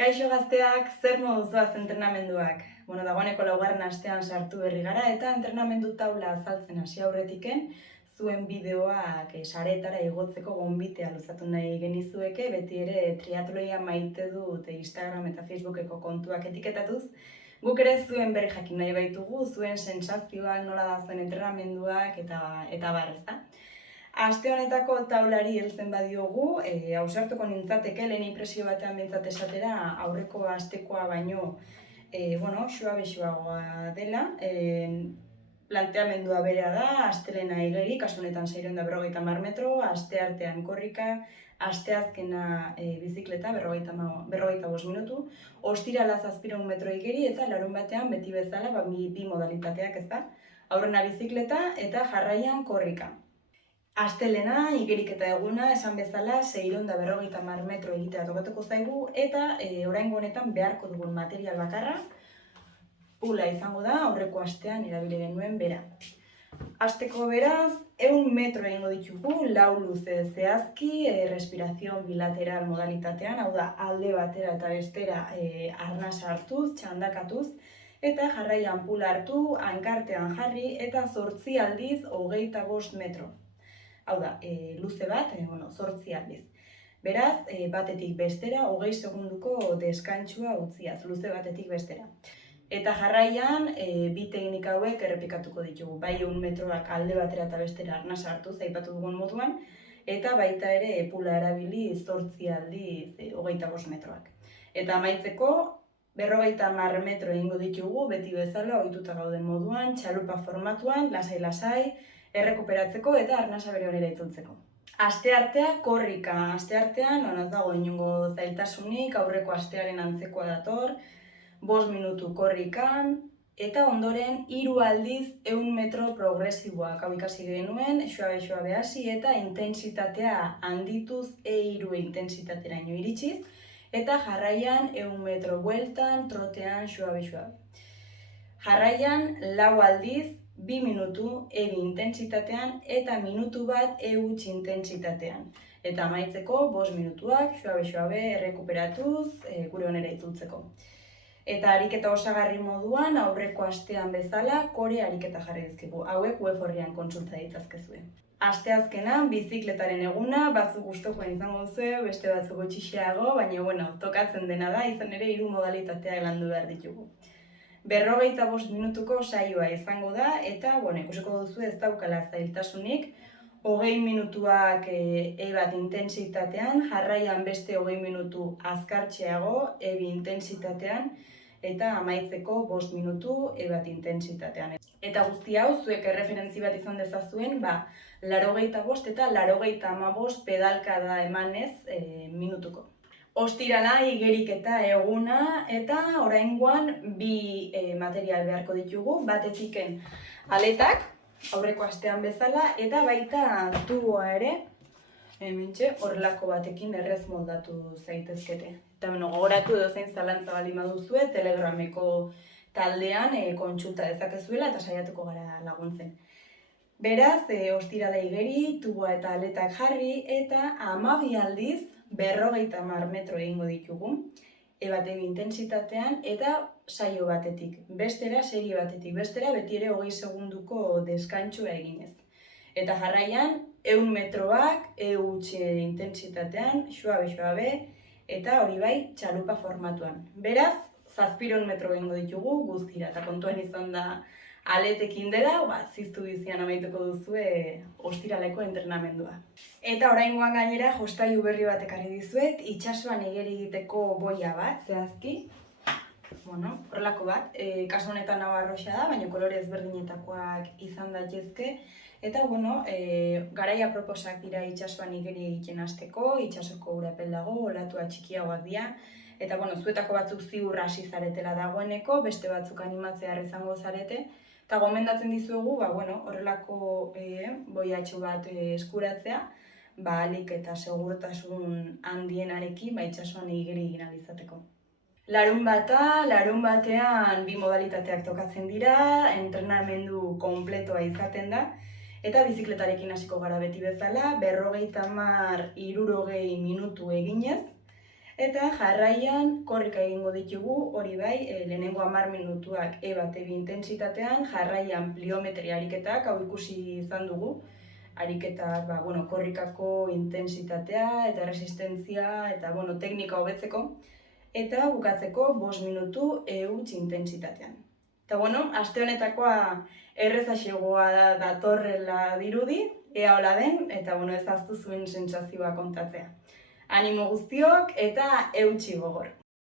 Kaixo gazteak, zer moduz doaz entrenamenduak? Dagoeneko laugarren astean sartu berri gara eta entrenamendu taula azaltzen hasi aurretiken zuen bideoak saretara igotzeko gonbitea luzatu nahi genizueke, beti ere triatloia maite dut Instagram eta Facebookeko kontuak etiketatuz. Guk ere zuen berri jakin nahi baitugu, zuen sentsazioak, nola da zuen entrenamenduak eta bar, ezta? Aste honetako taulari heltzen badiogu, ausartuko nintzateke lehen inpresio batean behintzat esatera aurreko astekoa baino suabe-suagoa dela. Planteamendua berea da, astelena igeri, kasu honetan 650 metro, asteartean korrika, asteazkena bizikleta 45 minutu, ostirala 700 metro igeri eta larun batean beti bezala bi modalitateak, ezta? Aurrena bizikleta eta jarraian korrika. Astelena, igeriketa eguna, esan bezala, 650 metro egitea tokatuko zaigu eta oraingo honetan beharko dugun material bakarra pula izango da, aurreko astean erabili genuen bera. Hasteko beraz, 100 metro egingo ditugu, 4 luze zehazki, respirazio bilateral modalitatean, hau da, alde batera eta bestera arnasa hartuz, txandakatuz, eta jarraian pula hartu, hankartean jarri eta 8 aldiz 25 metro. Hau da, luze bat, 8 aldiz. Beraz, batetik bestera, 20 segunduko deskantsua utziaz, luze batetik bestera. Eta jarraian, bi teknika hauek errepikatuko ditugu. Bai 100 metroak alde batera eta bestera arnasa hartuz, aipatu dugun moduan, eta baita ere pula erabili 8 aldiz 25 metroak. Eta amaitzeko, 50 metro egingo ditugu, beti bezala, ohituta gauden moduan, txalupa formatuan, lasai-lasai, errekuperatzeko eta arnasa bere honera itzultzeko. Asteartea korrika. Asteartean, ez dago inongo zailtasunik, aurreko astearen antzekoa dator, 5 minutu korrikan, eta ondoren 3 aldiz 100 metro progresiboak. Hau ikasi genuen, suabe hasi eta intentsitatea handituz E3 intentsitateraino iritsiz, eta jarraian 100 metro bueltan, trotean, suabe. Jarraian 4 aldiz 2 minutu ebi intentsitatean eta minutu bat huts intentsitatean. Eta amaitzeko 5 minutuak, suabe, errekuperatuz, gure honera itzultzeko. Eta ariketa osagarri moduan, aurreko astean bezala, kore ariketa jarri dizkigu. Hauek web orrian kontsulta ditzazkezue. Asteazkenan, bizikletaren eguna, batzuk gustukoen izango duzue, beste batzuk gutxiago, baina tokatzen dena da, izan ere 3 modalitatea landu behar ditugu. 45 minutuko saioa izango da, eta ikusiko duzu ez daukala zailtasunik, 20 minutuak bat intentsitatean, jarraian beste 20 minutu azkartxeago, ebi intentsitatean, eta amaitzeko 5 minutu bat intentsitatean. Eta guzti hau, zuek erreferentzi bat izan dezazuen, 85 eta 85 pedalkada emanez minutuko. Ostirala, igeriketa eguna, eta oraingoan bi material beharko ditugu, batetiken aletak, aurreko astean bezala, eta baita tuboa ere, horrelako batekin errez moldatu zaitezkete. Eta gogoratu edozein zalantza baldin baduzue, Telegrameko taldean kontsulta dezakezuela eta saiatuko gara laguntzen. Beraz, ostirala igeri, tuboa eta aletak jarri, eta 12 aldiz 50 metro egingo ditugu, ebi intentsitatean, eta saio batetik bestera, serie batetik bestera, beti ere 20 segunduko deskantsua eginez. Eta jarraian, 100 metroak, huts intentsitatean, suabe, eta hori bai, txalupa formatuan. Beraz, 700 metro egingo ditugu guztira, eta kontuan izan da aletekin dela, ziztu bizian amaituko duzue ostiraleko entrenamendua. Eta oraingoan gainera jostailu berri bat ekarri dizuet, itsasoan igeri egiteko boia bat, zehazki. Horrelako bat, kasu honetan hau arroxa da, baina kolore ezberdinetakoak izan daitezke. Eta garaia proposak dira itsasoan igeri egiten hasteko, itsasoko urapel dago, olatua txikiagoak dira. Eta zuetako batzuk ziur hasi zaretela dagoeneko, beste batzuk animatzear izango zarete. Eta gomendatzen dizuegu, horrelako boiatxo bat eskuratzea, ahalik eta segurtasun handienarekin itsasoan igeri egin ahal izateko. Larun batean bi modalitateak tokatzen dira, entrenamendu konpletoa izaten da, eta bizikletarekin hasiko gara beti bezala, 50-60 minutu eginez, Eta jarraian korrika egingo ditugu, hori bai, lehenengo 10 minutuak bat ebi intentsitatean, jarraian pliometria ariketak, hau ikusi izan dugu, ariketak korrikako intentsitatea eta resistentzia eta teknika hobetzeko, eta bukatzeko 5 minutu huts intentsitatean. Eta aste honetakoa errezaxegoa datorrela dirudi, ea hola den, eta ez ahaztu zuen sentsazioa kontatzea. Animo guztiok eta eutsi gogor!